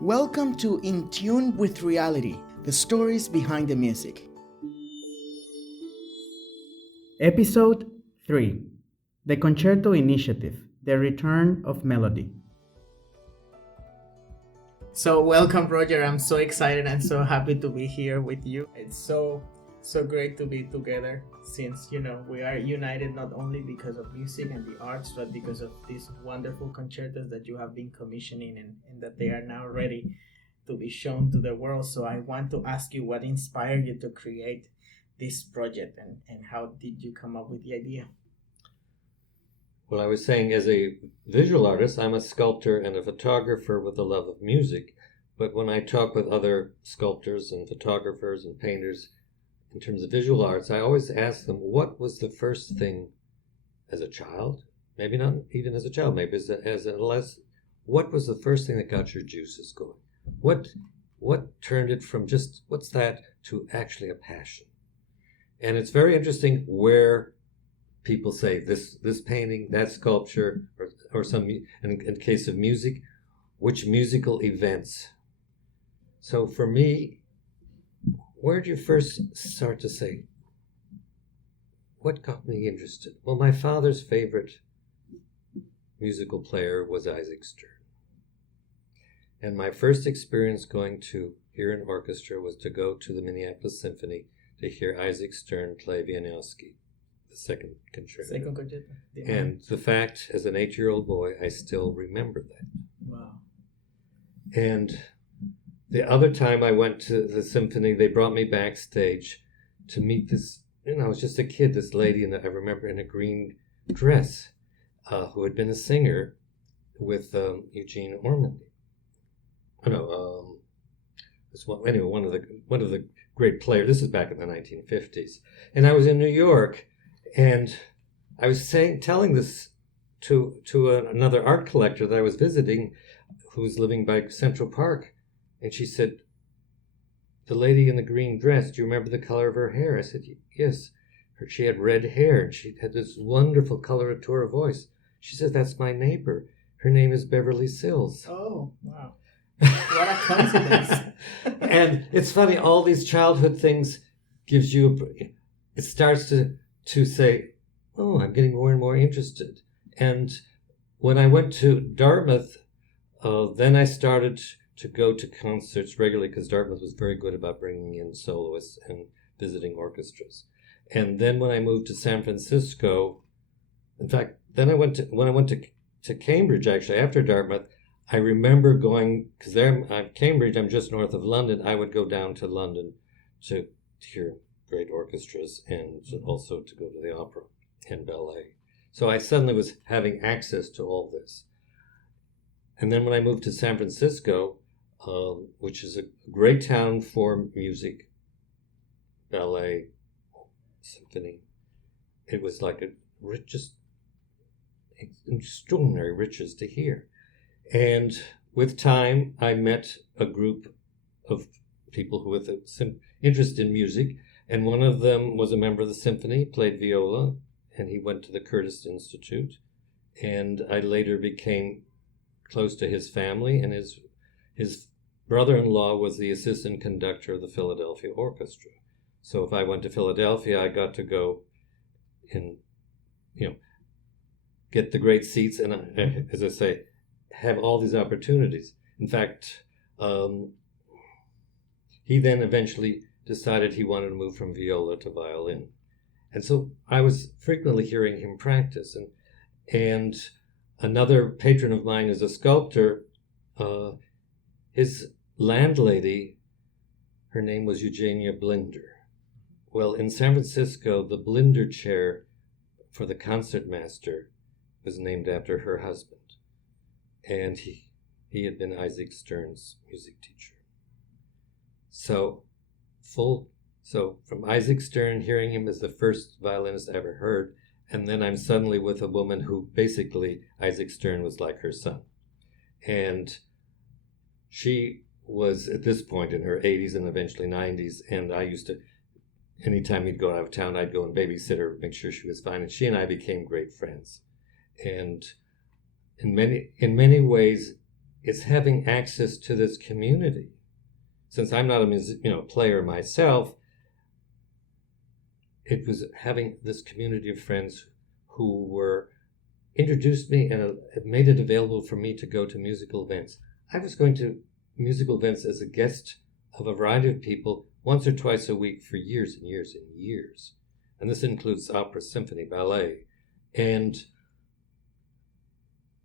Welcome to In Tune with Reality, the stories behind the music. Episode 3, The Concerto Initiative, The Return of Melody. So welcome, Roger. I'm so excited and so happy to be here with you. It's so great to be together since, we are united not only because of music and the arts, but because of these wonderful concertos that you have been commissioning and that they are now ready to be shown to the world. So I want to ask you what inspired you to create this project and how did you come up with the idea? Well, I was saying as a visual artist, I'm a sculptor and a photographer with a love of music. But when I talk with other sculptors and photographers and painters in terms of visual arts, I always ask them, what was the first thing as a child? Maybe not even as a child, maybe as an adolescent. What was the first thing that got your juices going? What turned it from just, what's that, to actually a passion? And it's very interesting where people say this painting, that sculpture, or some, in case of music, which musical events. So for me, where did you first start to say, what got me interested? Well, my father's favorite musical player was Isaac Stern. And my first experience going to hear an orchestra was to go to the Minneapolis Symphony to hear Isaac Stern play Wieniawski, the second concerto. And the fact, as an 8-year-old boy, I still remember that. Wow. And the other time I went to the symphony, they brought me backstage to meet this, I was just a kid, this lady, and I remember in a green dress, who had been a singer with Eugene Ormandy. One of the great players. This is back in the 1950s, and I was in New York, and I was telling this to another art collector that I was visiting, who was living by Central Park, and she said, "The lady in the green dress. Do you remember the color of her hair?" I said, "Yes." She had red hair, and she had this wonderful coloratura voice. She said, "That's my neighbor. Her name is Beverly Sills." Oh, wow. What a coincidence. And it's funny, all these childhood things gives you, it starts to say, oh, I'm getting more and more interested. And when I went to Dartmouth, then I started to go to concerts regularly because Dartmouth was very good about bringing in soloists and visiting orchestras. And then when I moved to San Francisco, in fact, when I went to Cambridge, actually, after Dartmouth, I remember going, because Cambridge, I'm just north of London, I would go down to London to hear great orchestras and also to go to the opera and ballet. So I suddenly was having access to all this. And then when I moved to San Francisco, which is a great town for music, ballet, symphony, it was like just extraordinary riches to hear. And with time, I met a group of people who with an interest in music, and one of them was a member of the symphony, played viola, and he went to the Curtis Institute. And I later became close to his family, and his brother-in-law was the assistant conductor of the Philadelphia Orchestra. So if I went to Philadelphia, I got to go and, get the great seats, and as I say, have all these opportunities. In fact, he then eventually decided he wanted to move from viola to violin. And so I was frequently hearing him practice. And another patron of mine is a sculptor. His landlady, her name was Eugenia Blinder. Well, in San Francisco, the Blinder chair for the concertmaster was named after her husband. And he had been Isaac Stern's music teacher. So from Isaac Stern, hearing him as the first violinist I ever heard, and then I'm suddenly with a woman who basically Isaac Stern was like her son. And she was at this point in her 80s and eventually 90s, and I used to, anytime he'd go out of town, I'd go and babysit her, make sure she was fine, and she and I became great friends. And in many ways, it's having access to this community. Since I'm not a player myself, it was having this community of friends who were introduced me and made it available for me to go to musical events. I was going to musical events as a guest of a variety of people once or twice a week for years and years and years. And this includes opera, symphony, ballet. And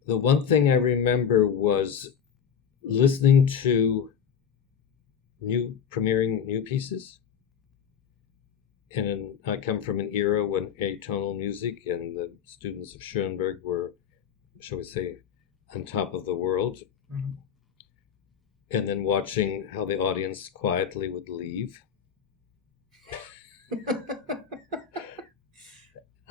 the one thing I remember was listening to premiering new pieces. And I come from an era when atonal music and the students of Schoenberg were, shall we say, on top of the world. Mm-hmm. And then watching how the audience quietly would leave.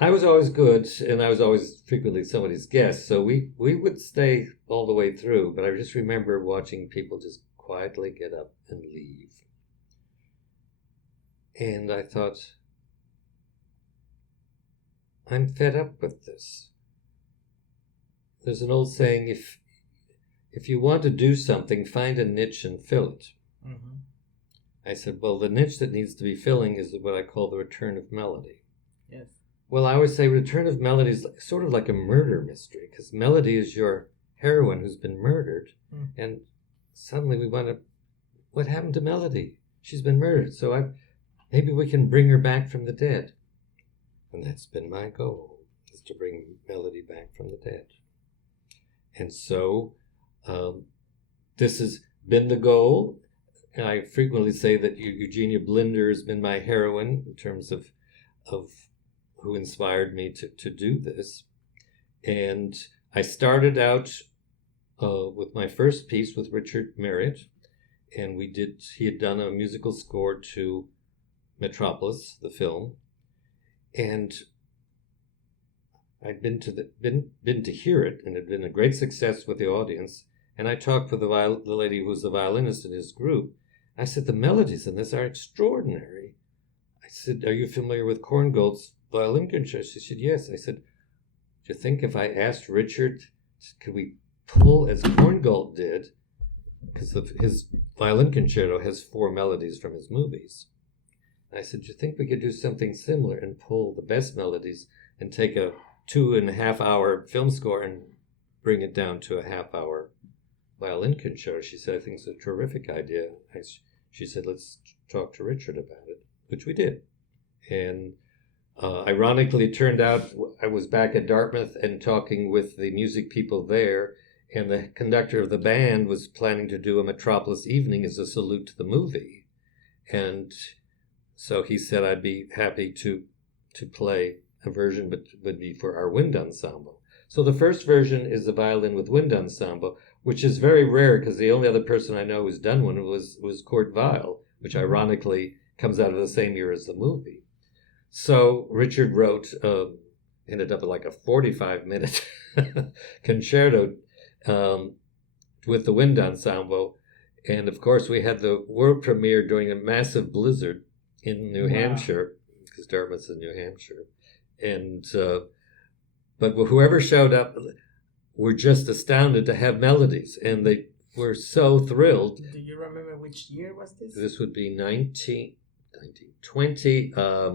I was always good, and I was always frequently somebody's guest, so we would stay all the way through, but I just remember watching people just quietly get up and leave. And I thought, I'm fed up with this. There's an old saying, if you want to do something, find a niche and fill it. Mm-hmm. I said, well, the niche that needs to be filling is what I call the return of melody. Yes. Well, I always say return of melody is sort of like a murder mystery, because melody is your heroine who's been murdered, and suddenly we want to, what happened to melody? She's been murdered, so maybe we can bring her back from the dead. And that's been my goal, is to bring melody back from the dead. And so this has been the goal. And I frequently say that Eugenia Blinder has been my heroine in terms of who inspired me to do this. And I started out with my first piece with Richard Merritt, and he had done a musical score to Metropolis, the film, and I'd been to hear it, and it had been a great success with the audience. And I talked with the lady who was the violinist in his group. I said, the melodies in this are extraordinary. I said, are you familiar with Korngold's violin concerto? She said, yes. I said, do you think if I asked Richard, could we pull as Korngold did? Because his violin concerto has 4 melodies from his movies. I said, do you think we could do something similar and pull the best melodies and take a 2.5-hour film score and bring it down to a half-hour violin concerto? She said, I think it's a terrific idea. She said, let's talk to Richard about it, which we did. And ironically, it turned out I was back at Dartmouth and talking with the music people there, and the conductor of the band was planning to do a Metropolis evening as a salute to the movie. And so he said I'd be happy to play a version, but would be for our wind ensemble. So the first version is the violin with wind ensemble, which is very rare because the only other person I know who's done one was Kurt Weill, which ironically comes out of the same year as the movie. So Richard wrote, ended up like a 45-minute concerto with the wind ensemble. And of course, we had the world premiere during a massive blizzard in New Hampshire, because Dartmouth's in New Hampshire. And but whoever showed up were just astounded to have melodies, and they were so thrilled. Do you remember which year was this? This would be 1920. I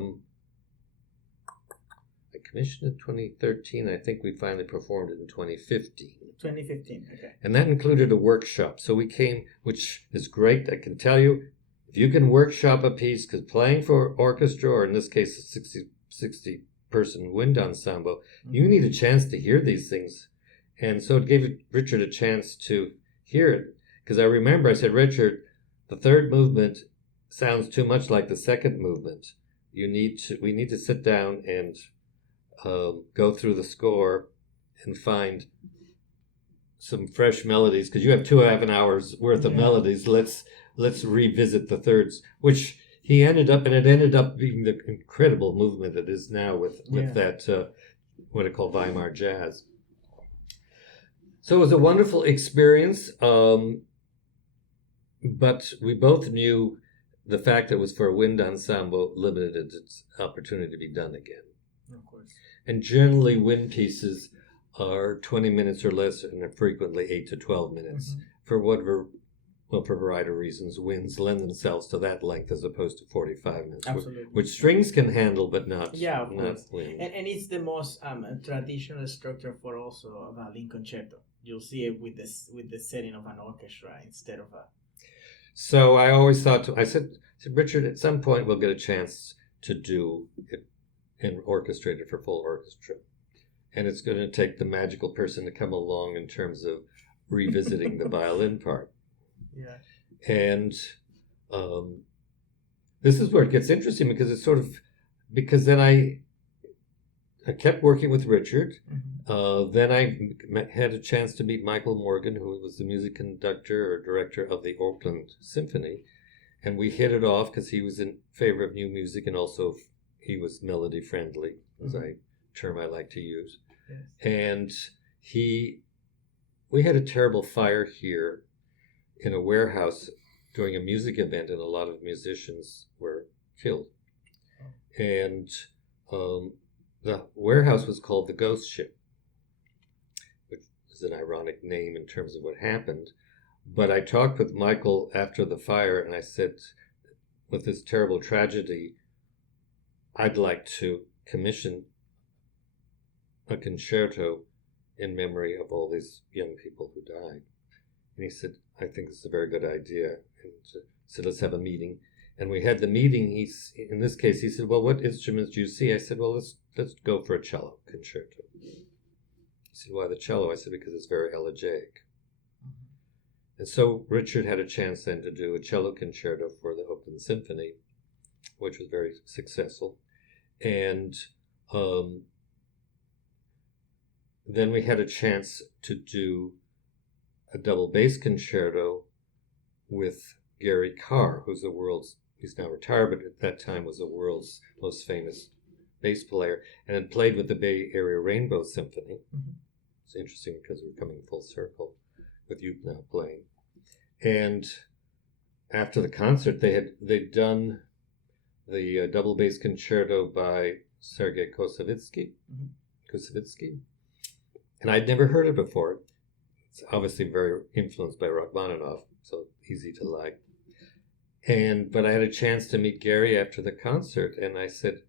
commissioned it in 2013. I think we finally performed it in 2015. 2015, okay. And that included a workshop. So we came, which is great. I can tell you, if you can workshop a piece, because playing for orchestra, or in this case, a 60-person wind ensemble, you need a chance to hear these things. And so it gave Richard a chance to hear it. Because I remember I said, Richard, the third movement sounds too much like the second movement. We need to sit down and go through the score and find some fresh melodies, because you have 2.5 hours worth of melodies. Let's revisit the thirds, which he ended up, and it ended up being the incredible movement it is now with that, what I call Weimar jazz. So it was a wonderful experience, but we both knew the fact that it was for a wind ensemble limited its opportunity to be done again. Of course. And generally wind pieces are 20 minutes or less, and frequently 8 to 12 minutes. For whatever, well, for a variety of reasons, winds lend themselves to that length as opposed to 45 minutes. Absolutely. Which strings can handle, but not, yeah, of not course. wind. And it's the most traditional structure for also a violin concerto. You'll see it with the setting of an orchestra instead of a. So I always thought, I said, Richard, at some point we'll get a chance to do it and orchestrate it for full orchestra. And it's going to take the magical person to come along in terms of revisiting the violin part. Yeah. And this is where it gets interesting, because it's sort of, because then I kept working with Richard. Then I had a chance to meet Michael Morgan, who was the music conductor or director of the Oakland Symphony. And we hit it off because he was in favor of new music, and also he was melody friendly, as a term I like to use. Yes. And we had a terrible fire here in a warehouse during a music event, and a lot of musicians were killed. And the warehouse was called the Ghost Ship, which is an ironic name in terms of what happened. But I talked with Michael after the fire, and I said, with this terrible tragedy, I'd like to commission a concerto in memory of all these young people who died. And he said, I think it's a very good idea. And said, let's have a meeting. And we had the meeting. In this case, he said, well, what instruments do you see? I said, well, let's go for a cello concerto. He said, why the cello? I said, because it's very elegiac. And so Richard had a chance then to do a cello concerto for the Oakland Symphony, which was very successful. And then we had a chance to do a double bass concerto with Gary Carr, who's he's now retired, but at that time was the world's most famous bass player, and had played with the Bay Area Rainbow Symphony. It's interesting because we're coming full circle with you now playing. And after the concert, they'd done the double bass concerto by Sergei Koussevitzky, and I'd never heard it before. It's obviously very influenced by Rachmaninoff, so easy to like. But I had a chance to meet Gary after the concert, and I said,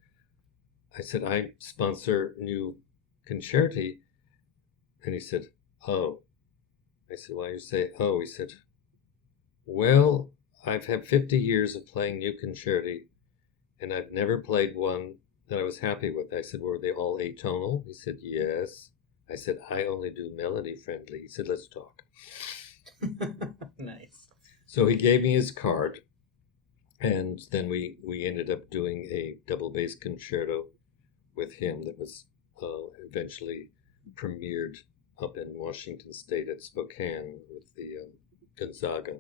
I sponsor new concerti. And he said, oh. I said, why do you say, oh? He said, well, I've had 50 years of playing new concerti, and I've never played one that I was happy with. I said, were they all atonal? He said, yes. I said, I only do melody friendly. He said, let's talk. Nice. So he gave me his card, and then we ended up doing a double bass concerto with him that was eventually premiered up in Washington State at Spokane with the Gonzaga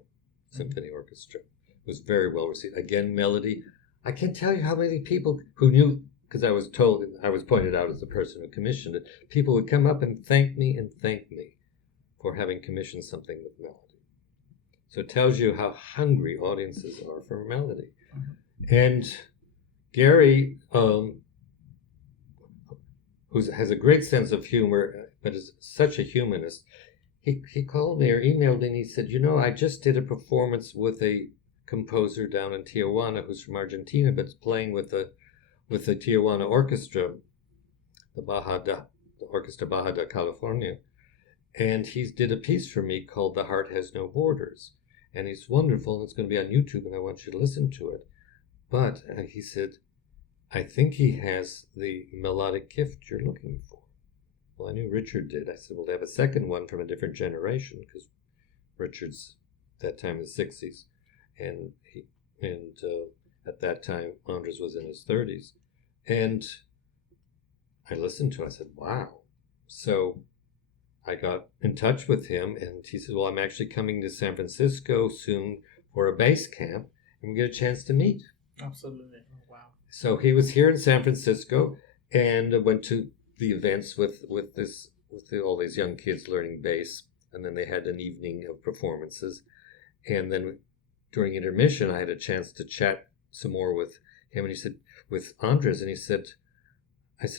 Symphony Orchestra. It was very well received. Again, melody. I can't tell you how many people who knew, because I was pointed out as the person who commissioned it, people would come up and thank me for having commissioned something with melody. So it tells you how hungry audiences are for melody. And Gary, who has a great sense of humor, but is such a humanist, he called me or emailed me, and he said, I just did a performance with a composer down in Tijuana who's from Argentina, but playing with the Tijuana Orchestra, the Orchestra Baja de California, and he did a piece for me called The Heart Has No Borders, and it's wonderful, and it's going to be on YouTube, and I want you to listen to it. But he said, I think he has the melodic gift you're looking for. Well, I knew Richard did. I said, well, they have a second one from a different generation, because Richard's at that time in the 60s, and at that time Andres was in his 30s. And I listened to it. I said, wow. So I got in touch with him, and he said, well, I'm actually coming to San Francisco soon for a bass camp, and we get a chance to meet. Absolutely. Oh, wow. So he was here in San Francisco, and went to the events with all these young kids learning bass, and then they had an evening of performances. And then during intermission, I had a chance to chat some more with him, and he said, with Andres, and I said,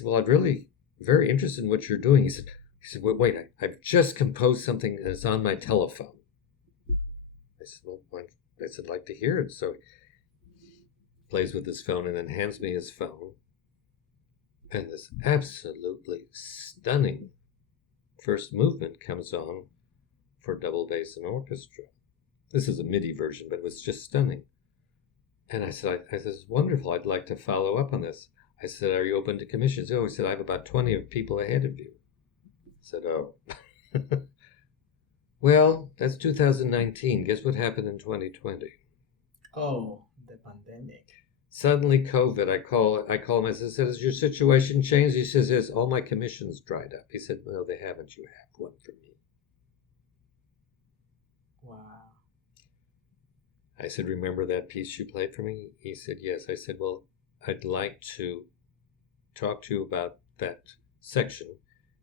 well, I'm really very interested in what you're doing. He said, He said, wait, I've just composed something and it's on my telephone. I said, I'd like to hear it. So he plays with his phone and then hands me his phone. And this absolutely stunning first movement comes on for double bass and orchestra. This is a MIDI version, but it was just stunning. And I said, this is wonderful. I'd like to follow up on this. I said, are you open to commissions? Oh, he said, I have about 20 people ahead of you. I said, oh. Well, that's 2019. Guess what happened in 2020? Oh, the pandemic. Suddenly COVID. I call him. I said, has your situation changed? He says, yes, all my commissions dried up. He said, no, they haven't. You have one for me. Wow. I said, remember that piece you played for me? He said, yes. I said, well, I'd like to talk to you about that section,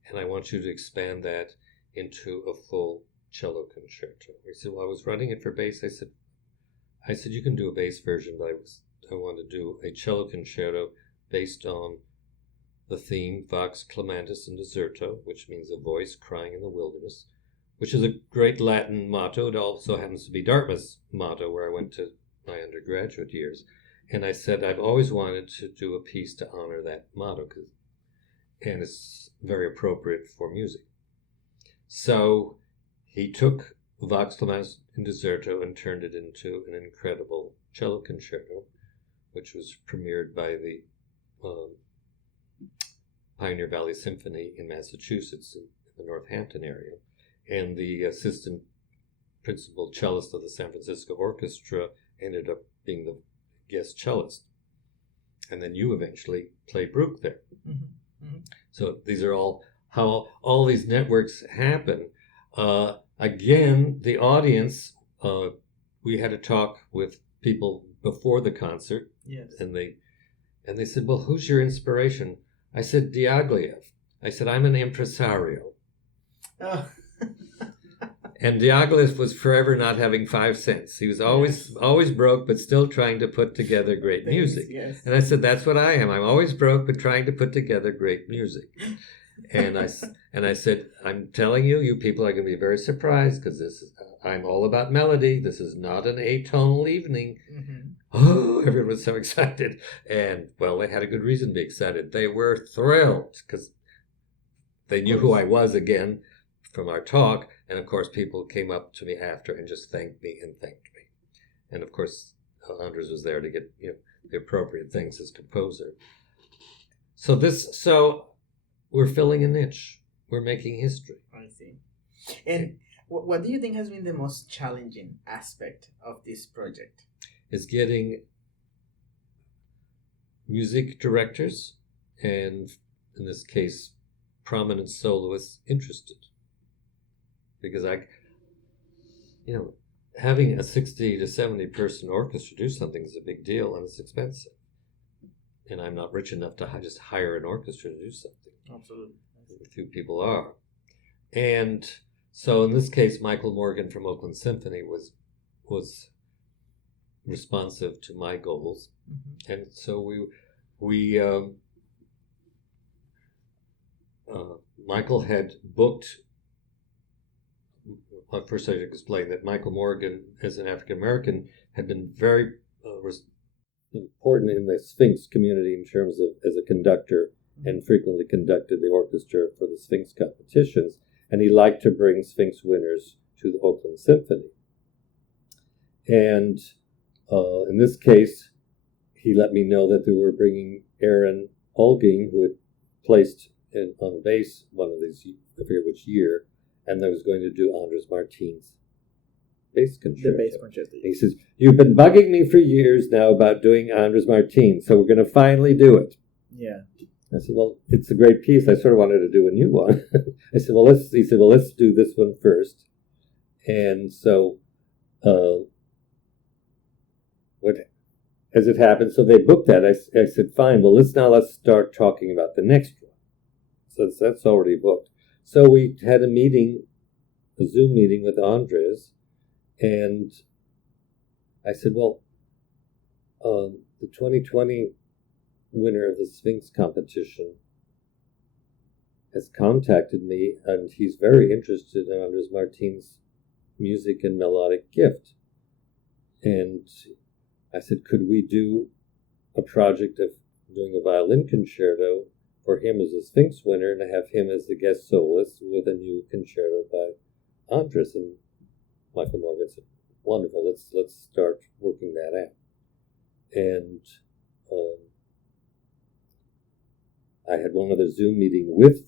and I want you to expand that into a full cello concerto. He said, well, I was running it for bass. I said, you can do a bass version, but I want to do a cello concerto based on the theme Vox Clamantis and Deserto, which means a voice crying in the wilderness, which is a great Latin motto. It also happens to be Dartmouth's motto, where I went to my undergraduate years. And I said, I've always wanted to do a piece to honor that motto, and it's very appropriate for music. So he took Vox Clamantis and Deserto and turned it into an incredible cello concerto, which was premiered by the Pioneer Valley Symphony in Massachusetts, in the Northampton area. And the assistant principal cellist of the San Francisco Orchestra ended up being the guest cellist. And then you eventually played Bruch there. Mm-hmm. Mm-hmm. So these are all how all these networks happen. Again, the audience, we had a talk with people before the concert. Yes. And they said, well, who's your inspiration? I said, Diaghilev. I said, I'm an impresario. Oh. And Diaghilev was forever not having 5 cents. He was always broke, but still trying to put together great music. Yes. And I said, that's what I am. I'm always broke, but trying to put together great music. And I said, I'm telling you, you people are going to be very surprised, because I'm all about melody. This is not an atonal evening. Mm-hmm. Oh, everyone was so excited. And, well, they had a good reason to be excited. They were thrilled, because they knew who I was again from our talk. And, of course, people came up to me after and just thanked me. And, of course, Anders was there to get the appropriate things as composer. So we're filling a niche. We're making history. I see. And what do you think has been the most challenging aspect of this project? Is getting music directors and, in this case, prominent soloists interested. Because having a 60 to 70 person orchestra do something is a big deal, and it's expensive. And I'm not rich enough to just hire an orchestra to do something. Absolutely. A few people are. And so in this case, Michael Morgan from Oakland Symphony was responsive to my goals. Mm-hmm. And so Michael had booked. First, I should explain that Michael Morgan, as an African American, had been very important in the Sphinx community in terms of as a conductor, and frequently conducted the orchestra for the Sphinx competitions. And he liked to bring Sphinx winners to the Oakland Symphony. And in this case, he let me know that they were bringing Aaron Olging, who had placed on bass one of these, I forget which year, and I was going to do Andres Martin's bass concerto. The bass concerto. He says, you've been bugging me for years now about doing Andres Martin, so we're going to finally do it. Yeah. I said, well, it's a great piece. I sort of wanted to do a new one. He said, let's do this one first. And so, as it happened, so they booked that. I said, fine, well, let's start talking about the next one. So that's already booked. So we had a Zoom meeting with Andres, and I said, well, the 2020 winner of the Sphinx competition has contacted me, and he's very interested in Andres Martin's music and melodic gift. And I said, could we do a project of doing a violin concerto for him as a Sphinx winner and have him as the guest soloist with a new concerto by Andres? And Michael Morgan said, wonderful, let's start working that out. And I had one other Zoom meeting with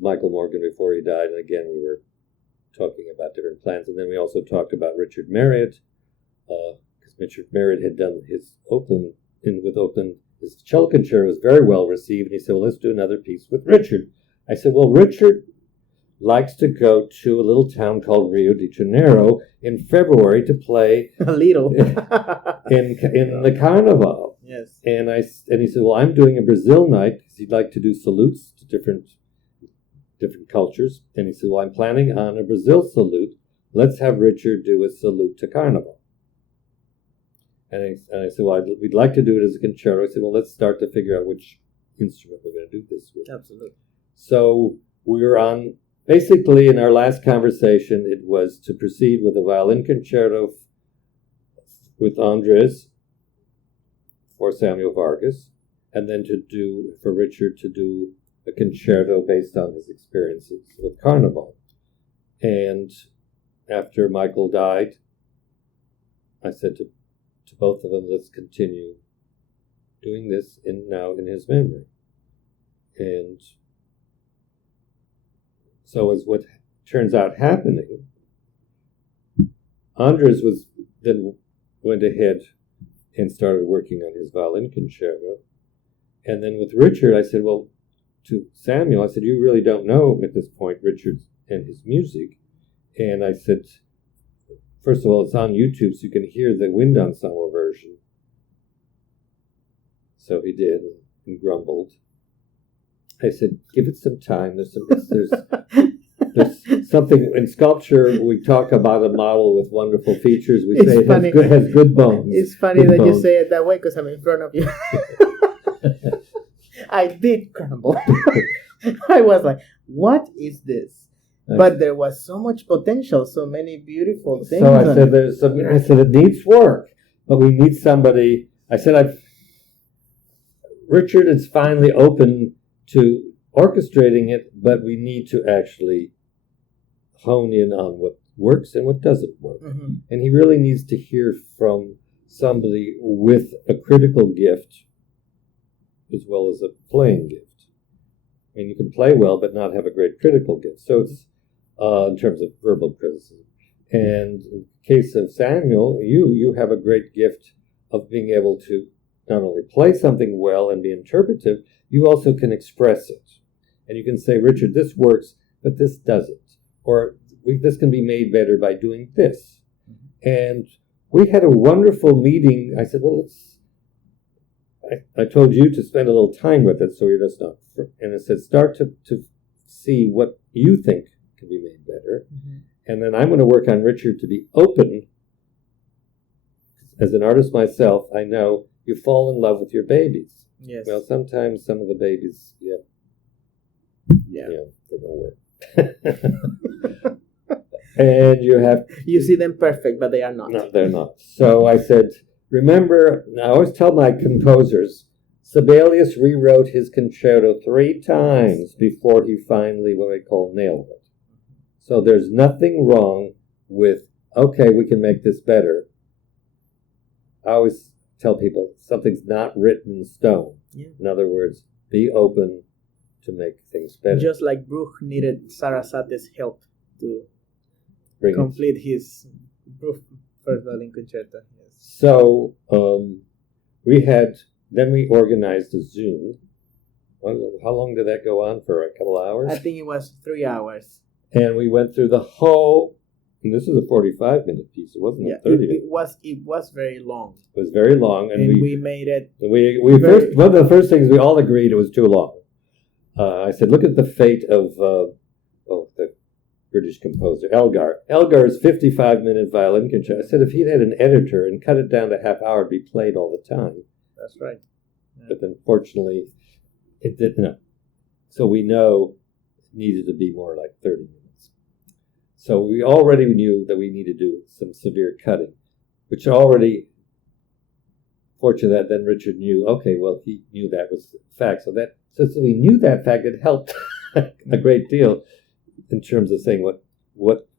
Michael Morgan before he died, and again we were talking about different plans. And then we also talked about Richard Marriott, because Richard Marriott had done his Oakland, his cello concerto was very well received, and he said, well, let's do another piece with Richard. I said, well, Richard likes to go to a little town called Rio de Janeiro in February to play A little. in the Carnival. Yes. And he said, well, I'm doing a Brazil night because he'd like to do salutes to different cultures. And he said, well, I'm planning on a Brazil salute. Let's have Richard do a salute to Carnival. And I said, well, we'd like to do it as a concerto. I said, well, let's start to figure out which instrument we're going to do this with. Absolutely. So we were on, basically in our last conversation, it was to proceed with a violin concerto with Andres for Samuel Vargas, and then for Richard to do a concerto based on his experiences with Carnival. And after Michael died, I said to both of them, let's continue doing this now in his memory. And so as what turns out happening, Andres went ahead and started working on his violin concerto. And then with Richard, I said, well, to Samuel, I said, you really don't know at this point Richard and his music. And I said, first of all, it's on YouTube, so you can hear the wind ensemble version. So he did and grumbled. I said, give it some time. There's something in sculpture. We talk about a model with wonderful features. We say it has good bones. It's funny that you say it that way because I'm in front of you. I did crumble. I was like, what is this? But there was so much potential, so many beautiful things. So I said, it needs work, but we need somebody. I said, Richard is finally open to orchestrating it, but we need to actually hone in on what works and what doesn't work. Mm-hmm. And he really needs to hear from somebody with a critical gift as well as a playing gift. I mean, you can play well, but not have a great critical gift. So it's in terms of verbal criticism. And in the case of Samuel, you have a great gift of being able to not only play something well and be interpretive, you also can express it. And you can say, Richard, this works, but this doesn't. Or this can be made better by doing this. Mm-hmm. And we had a wonderful meeting. I said, well, I told you to spend a little time with it so you're just not. And I said, start to see what you think can be made better. Mm-hmm. And then I'm going to work on Richard to be open. As an artist myself, I know you fall in love with your babies. Yes. Well, sometimes some of the babies, they don't work. And you see them perfect, but they are not. No, they're not. So I said, remember, I always tell my composers, Sibelius rewrote his concerto 3 times before he finally, what I call, nailed it. So there's nothing wrong with, okay, we can make this better. I always tell people, something's not written in stone. Yeah. In other words, be open to make things better. Just like Bruch needed Sarasate's help to complete his Bruch first violin concerto. Yes. So we organized a Zoom. How long did that go on for? A couple hours? I think it was 3 hours. And we went through the whole, and this is a 45-minute piece. It wasn't a 30. It was very long. It was very long, and we made it. One of the first things we all agreed it was too long. I said, look at the fate of the British composer Elgar. Elgar's 55-minute violin concerto. I said, if he'd had an editor and cut it down to half hour, it'd be played all the time. That's right. Yeah. But unfortunately, it didn't. So we know it needed to be more like 30 minutes. So we already knew that we needed to do some severe cutting, which already, fortunately, that then Richard knew, okay, well, he knew that was the fact. So since we knew that fact, it helped a great deal in terms of saying what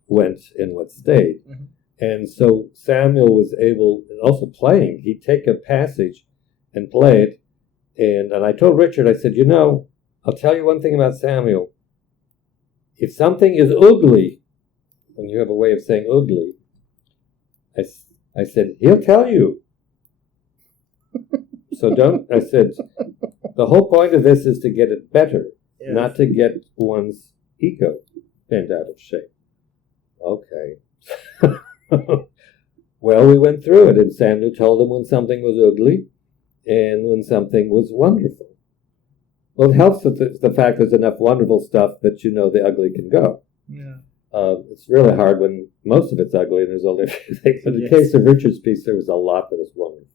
went and what stayed. Mm-hmm. And so Samuel was able, and also playing, he'd take a passage and play it. And I told Richard, I said, I'll tell you one thing about Samuel. If something is ugly, and you have a way of saying ugly, I said, he'll tell you. So I said, the whole point of this is to get it better, yes, not to get one's ego bent out of shape. Okay. Well, we went through it, and Samuel told him when something was ugly and when something was wonderful. Well, it helps with the fact there's enough wonderful stuff that the ugly can go. Yeah. It's really hard when most of it's ugly and there's only a few things. But in the case of Richard's piece, there was a lot that was wonderful.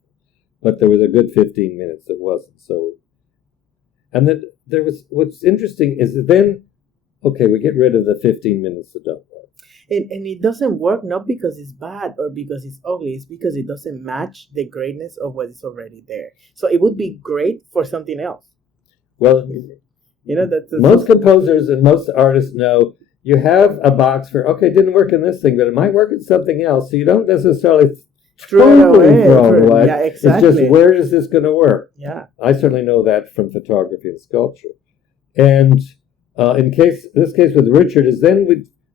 But there was a good 15 minutes that wasn't. So, and then there was, what's interesting is that then, okay, we get rid of the 15 minutes that don't work. And it doesn't work not because it's bad or because it's ugly. It's because it doesn't match the greatness of what is already there. So it would be great for something else. Well, most composers and most artists know you have a box for, okay, it didn't work in this thing, but it might work in something else. So you don't necessarily totally throw it away. Yeah, exactly. It's just, where is this going to work? Yeah. I certainly know that from photography and sculpture. And this case with Richard is then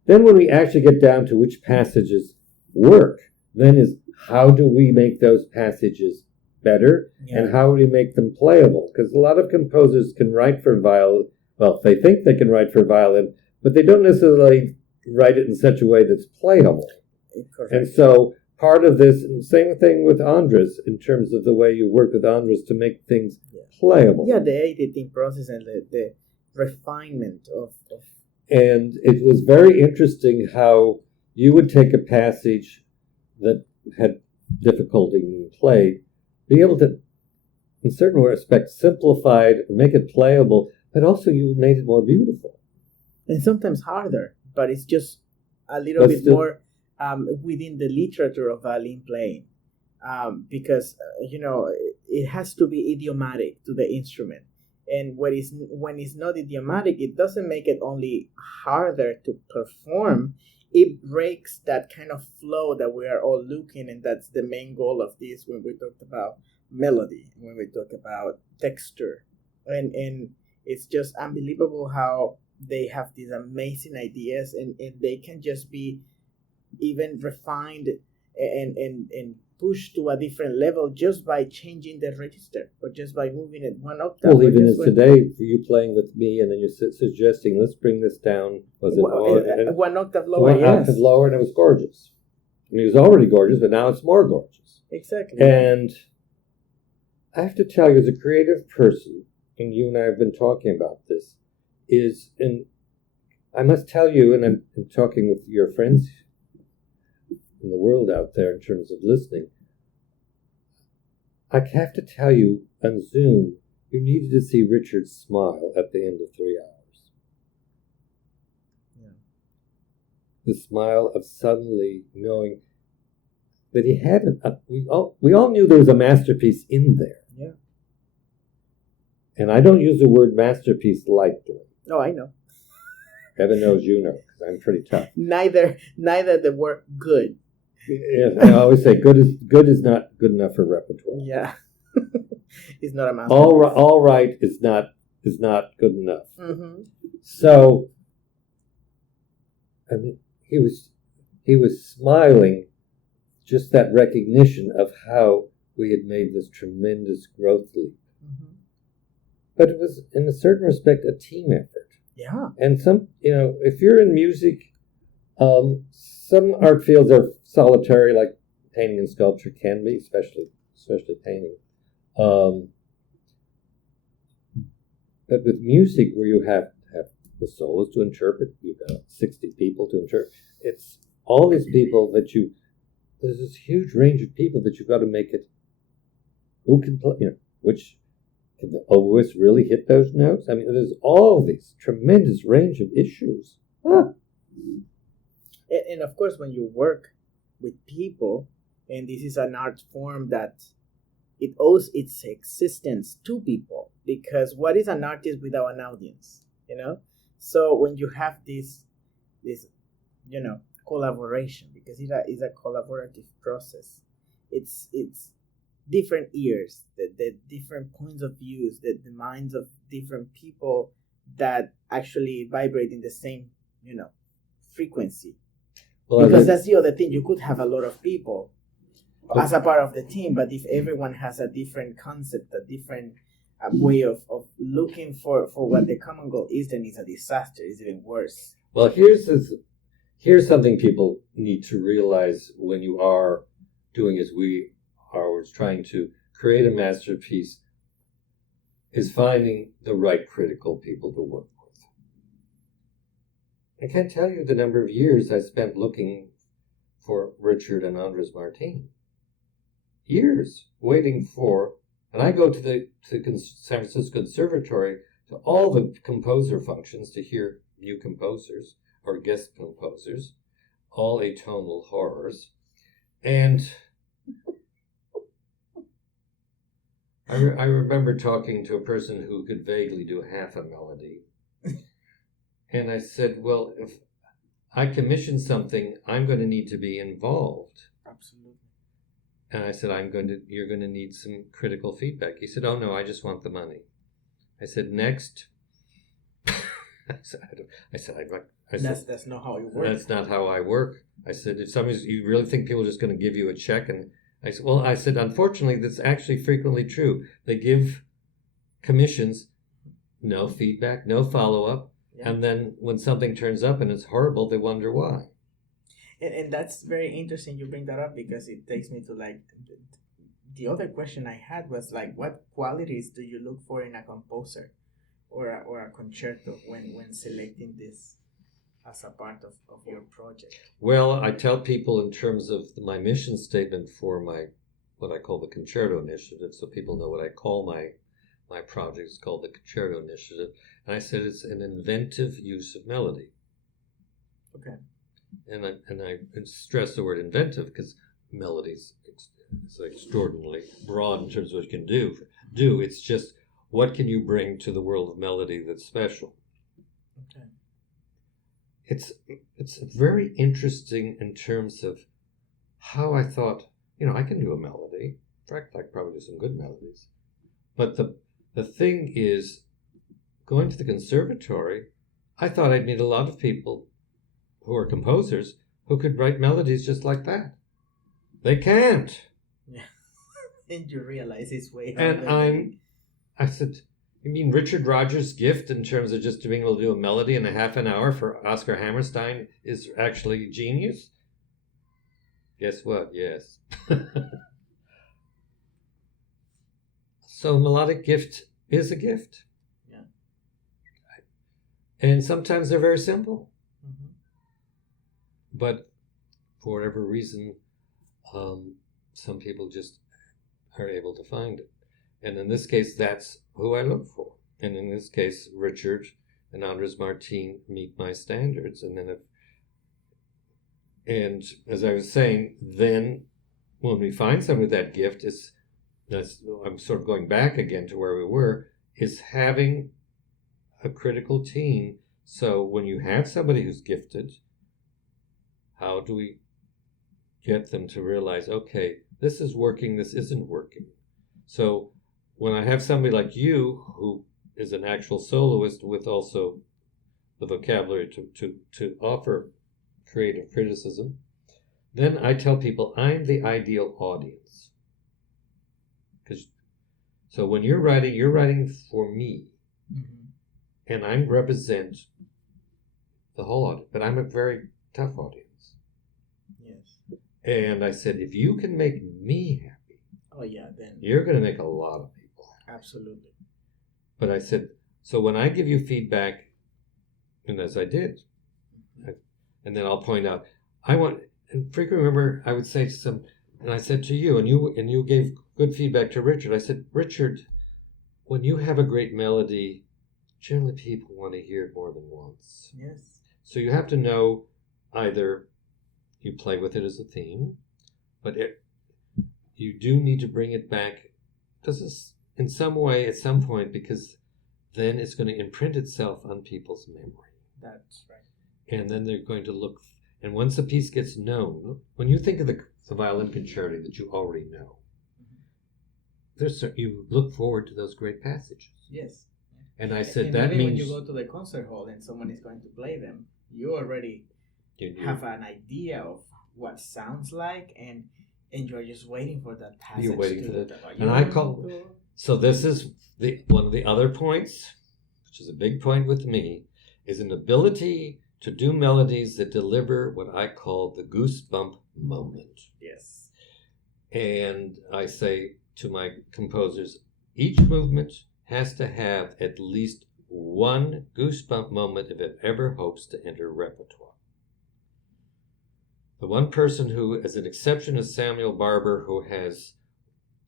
when we actually get down to which passages work, then is how do we make those passages better, and how do we make them playable? Because a lot of composers can write for violin. Well, they think they can write for violin, but they don't necessarily write it in such a way that's playable. Correct. And so part of this, and same thing with Andres, in terms of the way you work with Andres to make things playable. Yeah, the editing process and the refinement of. And it was very interesting how you would take a passage that had difficulty being played, be able to, in certain respects, simplify it, make it playable, but also you made it more beautiful. And sometimes harder, but it's just a little bit more within the literature of violin playing. Because, it has to be idiomatic to the instrument. And when it's not idiomatic, it doesn't make it only harder to perform. It breaks that kind of flow that we are all looking, and that's the main goal of this when we talked about melody, when we talk about texture. And it's just unbelievable how they have these amazing ideas, and they can just be even refined and pushed to a different level just by changing the register or just by moving it one octave. Well, even as today, for you playing with me and then you're suggesting, let's bring this down. Was it one octave lower? One octave lower, and it was gorgeous. I mean, it was already gorgeous, but now it's more gorgeous. Exactly. And I have to tell you, as a creative person, and you and I have been talking about this, I must tell you, and I'm talking with your friends in the world out there in terms of listening, I have to tell you, on Zoom, you needed to see Richard smile at the end of 3 hours. Yeah. The smile of suddenly knowing that he had we all knew there was a masterpiece in there. Yeah. And I don't use the word masterpiece lightly. Oh, I know. Heaven knows you know, because I'm pretty tough. Neither the word good. Yeah, I always say good is not good enough for repertoire. Yeah. It's not a masterpiece. All right is not good enough. Mm-hmm. So, I mean, he was smiling, just that recognition of how we had made this tremendous growth leap. Mm-hmm. But it was, in a certain respect, a team effort. Yeah. And if you're in music, some art fields are solitary, like painting and sculpture can be, especially painting. But with music, where you have the soloist to interpret, you've got 60 people to interpret. It's all these people there's this huge range of people that you've got to make it, who can play, which oboist really hit those notes? I mean, there's all this tremendous range of issues. And of course, when you work with people, and this is an art form that it owes its existence to people, because what is an artist without an audience, so when you have this collaboration, because it's a collaborative process, it's different ears, the different points of views, the minds of different people that actually vibrate in the same frequency. Well, because that's the other thing. You could have a lot of people as a part of the team, but if everyone has a different concept, a different way of looking for what the common goal is, then it's a disaster. It's even worse. Well, here's something people need to realize when you are doing as we are trying to create a masterpiece, is finding the right critical people to work with. I can't tell you the number of years I spent looking for Richard and Andres Martin. Years waiting for, and I go to the San Francisco Conservatory to all the composer functions to hear new composers or guest composers, all atonal horrors, and I remember talking to a person who could vaguely do half a melody. And I said, well, if I commission something, I'm going to need to be involved. Absolutely. And I said, you're going to need some critical feedback. He said, oh no, I just want the money. I said, next. That's not how you work. That's not how I work. I said, you really think people are just going to give you a check? And I said, unfortunately, that's actually frequently true. They give commissions, no feedback, no follow-up. Yeah. And then when something turns up and it's horrible, they wonder why. And that's very interesting you bring that up, because it takes me to the other question I had was what qualities do you look for in a composer or a concerto when selecting this as a part of your project? Well, I tell people in terms of my mission statement for what I call the Concerto Initiative, so people know what I call my project. It's called the Concerto Initiative. And I said it's an inventive use of melody. Okay. And I stress the word inventive because melody is extraordinarily broad in terms of what you can do. It's just, what can you bring to the world of melody that's special? Okay. It's very interesting in terms of how I thought, I can do a melody. In fact, I could probably do some good melodies. But the thing is, going to the conservatory, I thought I'd meet a lot of people who are composers who could write melodies just like that. They can't. Yeah. And you realize it's way And I said, you mean Richard Rodgers' gift in terms of just being able to do a melody in a half an hour for Oscar Hammerstein is actually genius? Guess what? Yes. So melodic gift is a gift. Yeah. And sometimes they're very simple. Mm-hmm. But for whatever reason, some people just are able to find it. And in this case, that's who I look for. And in this case, Richard and Andres Martin meet my standards. And as I was saying, then when we find somebody with that gift, I'm sort of going back again to where we were, is having a critical team. So when you have somebody who's gifted, how do we get them to realize, okay, this is working, this isn't working? So when I have somebody like you, who is an actual soloist with also the vocabulary to offer creative criticism, then I tell people I'm the ideal audience. So when you're writing for me, mm-hmm. and I represent the whole audience, but I'm a very tough audience. Yes. And I said, if you can make me happy, then you're going to make a lot of people happy. Absolutely. But I said, so when I give you feedback, and as I did, and then I'll point out, and frequently remember, I would say and I said to you, and you gave good feedback to Richard. I said, Richard, when you have a great melody, generally people want to hear it more than once. Yes. So you have to know either you play with it as a theme, but you do need to bring it back. Does this in some way at some point, because then it's going to imprint itself on people's memory. That's right. And then they're going to look, and once a piece gets known, when you think of the violin concerto that you already know, you look forward to those great passages. Yes. And I said and that maybe means when you go to the concert hall and someone is going to play them, you already have an idea of what sounds like, and you're just waiting for that passage. You're waiting for that. And I call. So this is one of the other points, which is a big point with me, is an ability to do melodies that deliver what I call the goosebump moment. Yes. And I say to my composers, each movement has to have at least one goosebump moment if it ever hopes to enter repertoire. The one person who, as an exception, is Samuel Barber, who has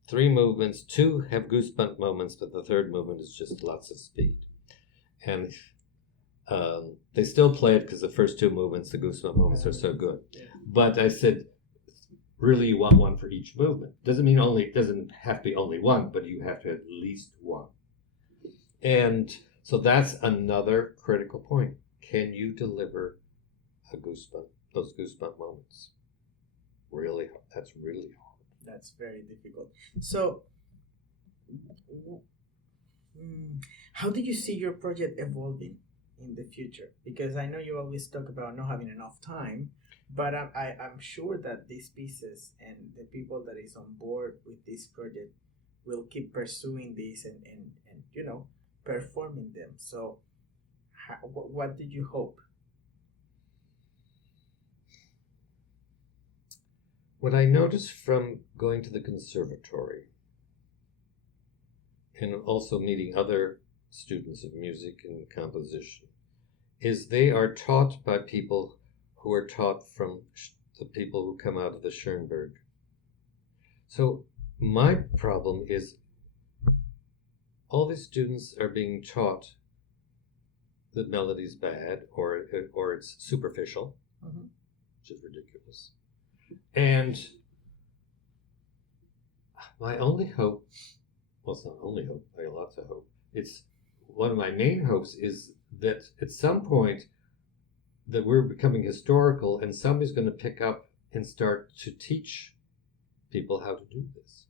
3 movements. 2 have goosebump moments, but the 3rd movement is just lots of speed. And they still play it because the first 2 movements, the goosebump moments, are so good. Yeah. But I said, really, you want one for each movement. Doesn't have to be only one, but you have to have at least one. And so that's another critical point. Can you deliver those goosebump moments? That's really hard. That's very difficult. So, how do you see your project evolving in the future? Because I know you always talk about not having enough time, but I'm sure that these pieces and the people that is on board with this project will keep pursuing this and performing them. So, what did you hope? What I noticed from going to the conservatory and also meeting other students of music and composition is they are taught by people who are taught from the people who come out of the Schoenberg. So my problem is all these students are being taught that melody's bad or it's superficial, which is ridiculous. And my only hope, well, it's not only hope, I have lots of hope. It's one of my main hopes is that at some point that we're becoming historical and somebody's going to pick up and start to teach people how to do this.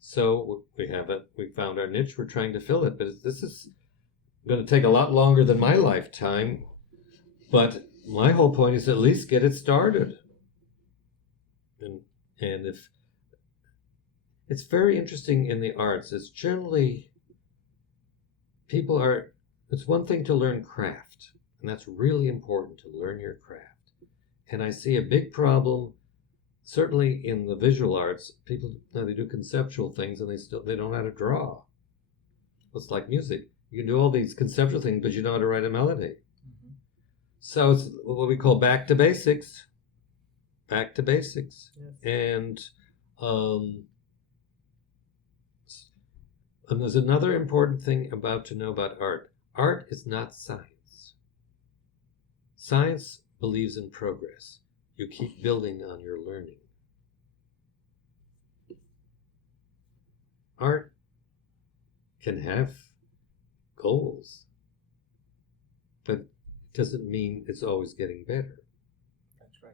So we found our niche, we're trying to fill it, but this is going to take a lot longer than my lifetime. But my whole point is at least get it started. And if it's very interesting in the arts, it's generally it's one thing to learn craft, and that's really important to learn your craft. And I see a big problem, certainly in the visual arts. People, they do conceptual things and they don't know how to draw. It's like music. You can do all these conceptual things, but you know how to write a melody. So it's what we call back to basics. Back to basics. Yes. And there's another important thing to know about art. Art is not science. Science believes in progress. You keep building on your learning. Art can have goals, but it doesn't mean it's always getting better. That's right.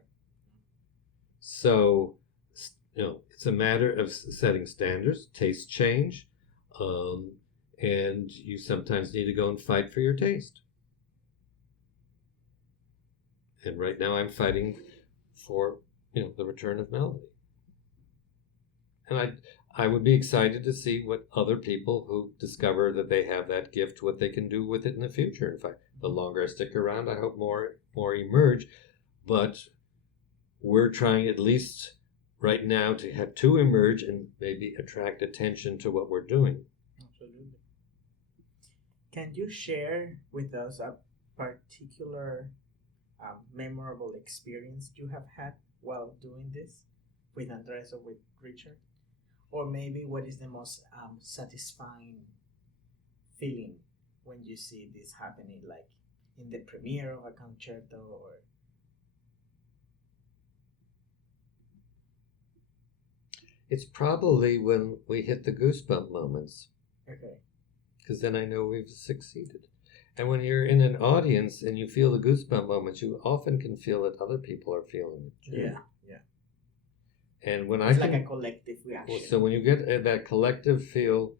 So, it's a matter of setting standards, tastes change, and you sometimes need to go and fight for your taste. And right now I'm fighting for, the return of melody. And I would be excited to see what other people who discover that they have that gift, what they can do with it in the future. In fact, the longer I stick around, I hope more emerge. But we're trying at least right now to have 2 emerge and maybe attract attention to what we're doing. Absolutely. Can you share with us a particular memorable experience you have had while doing this with Andres or with Richard? Or maybe what is the most satisfying feeling when you see this happening, like in the premiere of a concerto, or It's probably when we hit the goosebump moments, okay, because then I know we've succeeded. And when you're in an audience and you feel the goosebump moments, you often can feel that other people are feeling it too. yeah, yeah, And when it's I like can, a collective reaction. so when you get that collective feel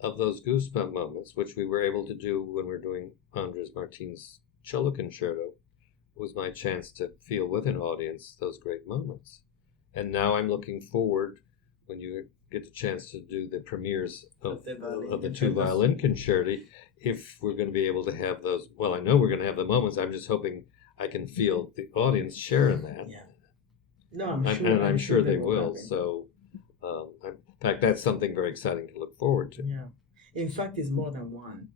of those goosebump moments, which we were able to do when we were doing Andres Martin's cello concerto, was my chance to feel with an audience those great moments. And now I'm looking forward when you get the chance to do the premieres of the two violin concerti, if we're going to be able to have those. Well, I know we're going to have the moments. I'm just hoping I can feel the audience share in that. Yeah. No, I'm sure. And I'm sure they will. Happen. So, in fact, that's something very exciting to look forward to. Yeah. In fact, it's more than one.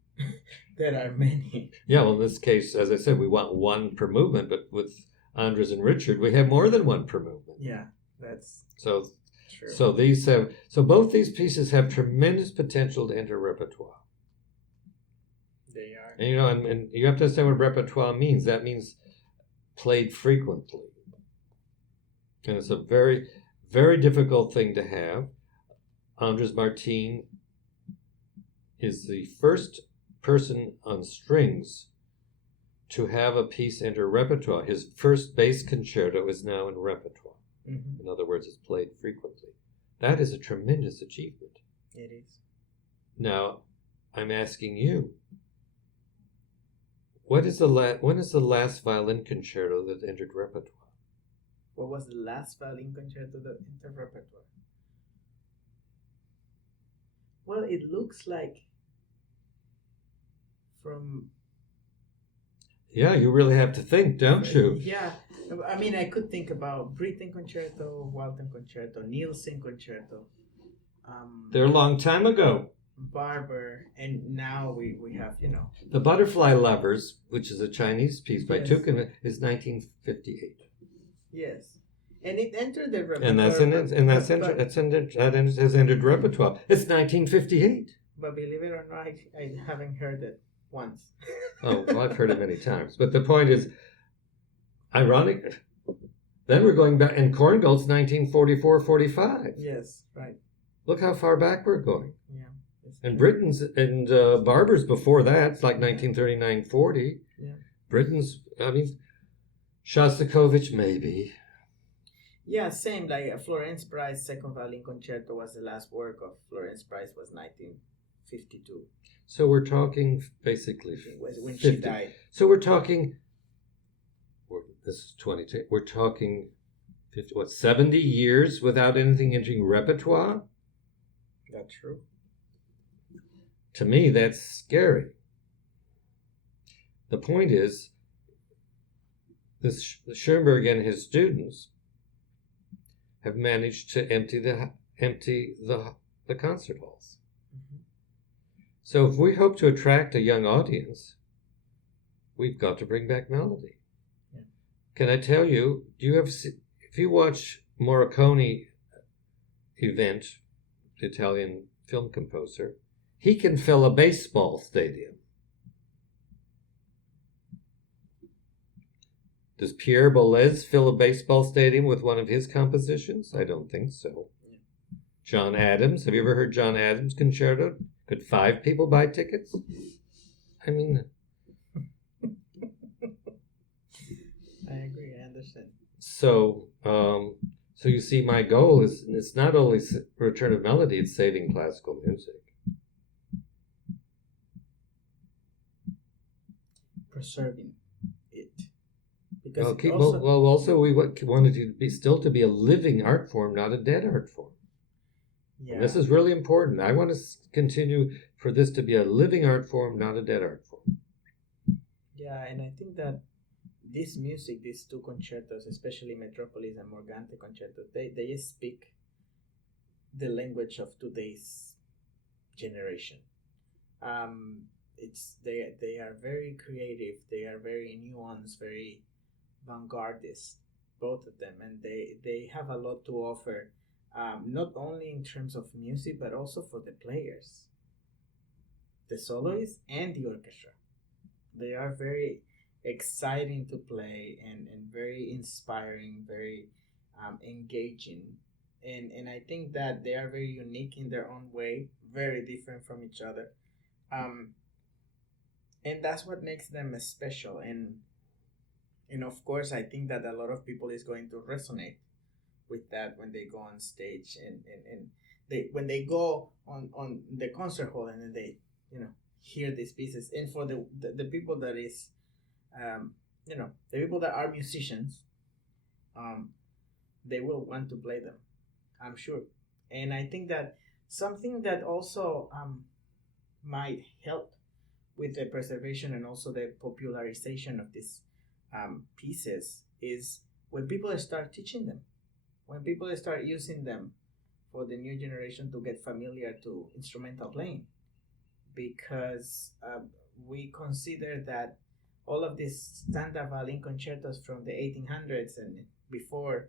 There are many. Yeah, well, in this case, as I said, we want one per movement, but with Andres and Richard, we have more than one per movement. Yeah, that's so true. So both these pieces have tremendous potential to enter repertoire. They are. And and you have to understand what repertoire means. That means played frequently. And it's a very, very difficult thing to have. Andres Martin is the first person on strings to have a piece enter repertoire. His first bass concerto is now in repertoire. Mm-hmm. In other words, it's played frequently. That is a tremendous achievement. It is. Now, I'm asking you, when is the last violin concerto that entered repertoire? What was the last violin concerto that entered repertoire? Well, it looks like from... Yeah, you really have to think, don't you? Yeah. I mean, I could think about Britten Concerto, Walton Concerto, Nielsen Concerto. They're a long time ago. Barber, and now we have, The Butterfly Lovers, which is a Chinese piece by Yes. Tukin, is 1958. Yes. And it entered the repertoire. And that has entered repertoire. It's 1958. But believe it or not, I haven't heard it once. Oh, well, I've heard it many times. But the point is, ironic. Then we're going back, and Korngold's 1944-45. Yes, right. Look how far back we're going. Yeah. And Britain's and Barber's before that. It's like 1939-40. Yeah. Britain's, I mean, Shostakovich maybe. Yeah, same. Like Florence Price's second violin concerto was the last work of Florence Price, was 1952. So we're talking basically When 50. she died. So we're talking. This is 22. We're talking 50, 70 years without anything entering repertoire? That's true. To me, that's scary. The point is, Schoenberg and his students have managed to empty the concert halls. Mm-hmm. So if we hope to attract a young audience, we've got to bring back melody. Yeah. Can I tell you, if you watch Morricone event, the Italian film composer, he can fill a baseball stadium. Does Pierre Boulez fill a baseball stadium with one of his compositions? I don't think so. Yeah. John Adams, have you ever heard John Adams' concerto? Could 5 people buy tickets? I mean... I agree, I understand. So you see, my goal is, it's not only return of melody, it's saving classical music. Preserving it. Because also we wanted it to be a living art form, not a dead art form. Yeah. And this is really important. I want to continue for this to be a living art form, not a dead art form. Yeah, and I think that this music, these two concertos, especially Metropolis and Morgante concerto, they speak the language of today's generation. They are very creative, they are very nuanced, very vanguardist, both of them, and they have a lot to offer not only in terms of music but also for the players, the soloists, and the orchestra. They are very exciting to play and very inspiring, very engaging. And I think that they are very unique in their own way, very different from each other. Um, and that's what makes them special. And of course, I think that a lot of people is going to resonate with that when they go on stage and they when they go on the concert hall and then they hear these pieces. And for the people that is the people that are musicians, um, they will want to play them, I'm sure. And I think that something that also might help with the preservation and also the popularization of these pieces is when people start teaching them, when people start using them for the new generation to get familiar to instrumental playing, because we consider that all of these standard violin concertos from the 1800s and before,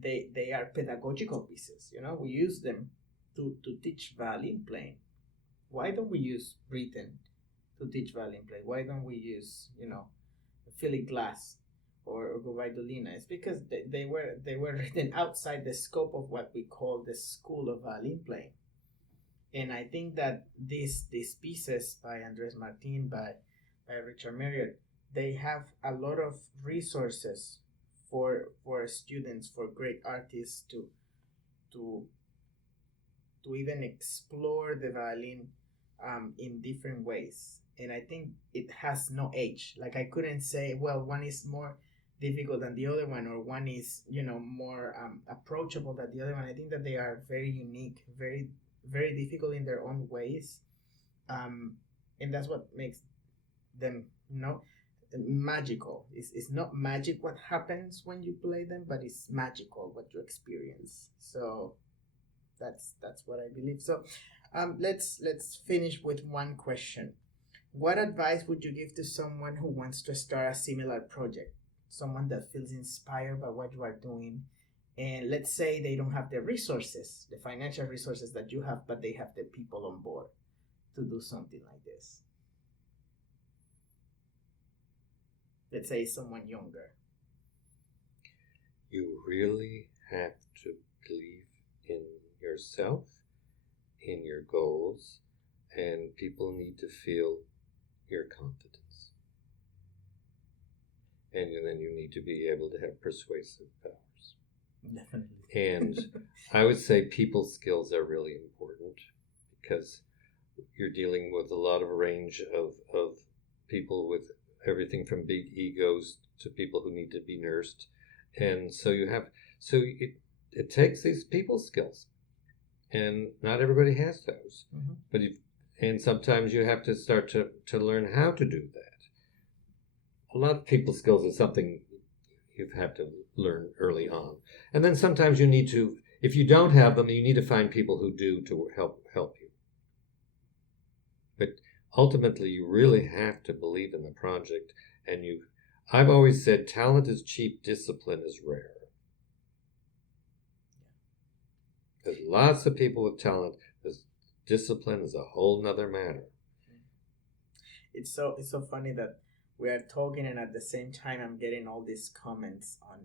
they are pedagogical pieces. We use them to teach violin playing. Why don't we use Britain to teach violin playing? Why don't we use Philip Glass or Gubaidulina? It's because they were written outside the scope of what we call the school of violin playing. And I think that these pieces by Andres Martin, by Richard Marriott, they have a lot of resources for students, for great artists to even explore the violin in different ways. And I think it has no age. Like, I couldn't say, well, one is more difficult than the other one, or one is more approachable than the other one. I think that they are very unique, very very difficult in their own ways, and that's what makes them magical. It's not magic what happens when you play them, but it's magical what you experience. So that's what I believe. So let's finish with one question. What advice would you give to someone who wants to start a similar project, someone that feels inspired by what you are doing, and let's say they don't have the resources, the financial resources that you have, but they have the people on board to do something like this? Let's say someone younger. You really have to believe in yourself, in your goals, and people need to feel your confidence. And then you need to be able to have persuasive powers. Definitely. And I would say people skills are really important, because you're dealing with a lot of range of people with everything from big egos to people who need to be nursed. And so it takes these people skills, and not everybody has those. Mm-hmm. And sometimes you have to start to learn how to do that. A lot of people skills is something you have to learn early on. And then sometimes you need to, if you don't have them, you need to find people who do to help you. But ultimately, you really have to believe in the project. And I've always said, talent is cheap, discipline is rare. There's lots of people with talent. Discipline is a whole nother matter. It's so funny that we are talking, and at the same time I'm getting all these comments on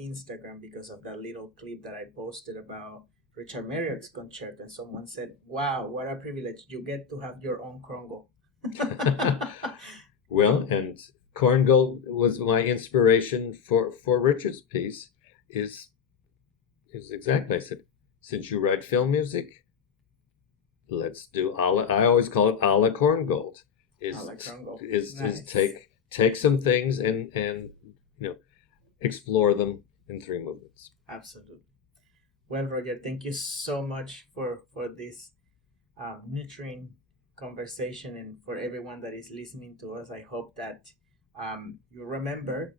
Instagram because of that little clip that I posted about Richard Marriott's concerto, and someone said, "Wow, what a privilege! You get to have your own Krongo." Well, and Korngold was my inspiration for Richard's piece. Is exactly, I said, since you write film music, let's do I always call it a la Korngold. Is take some things and explore them in 3 movements. Absolutely. Well, Roger, thank you so much for this nurturing conversation, and for everyone that is listening to us. I hope that you remember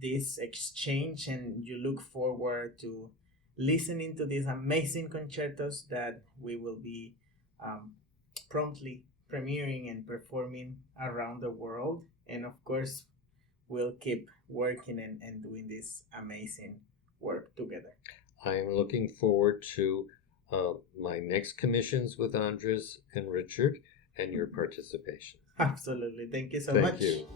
this exchange, and you look forward to listening to these amazing concertos that we will be promptly premiering and performing around the world. And of course, we'll keep working and doing this amazing work together. I'm looking forward to my next commissions with Andres and Richard and your participation. Absolutely. Thank you so Thank much. you.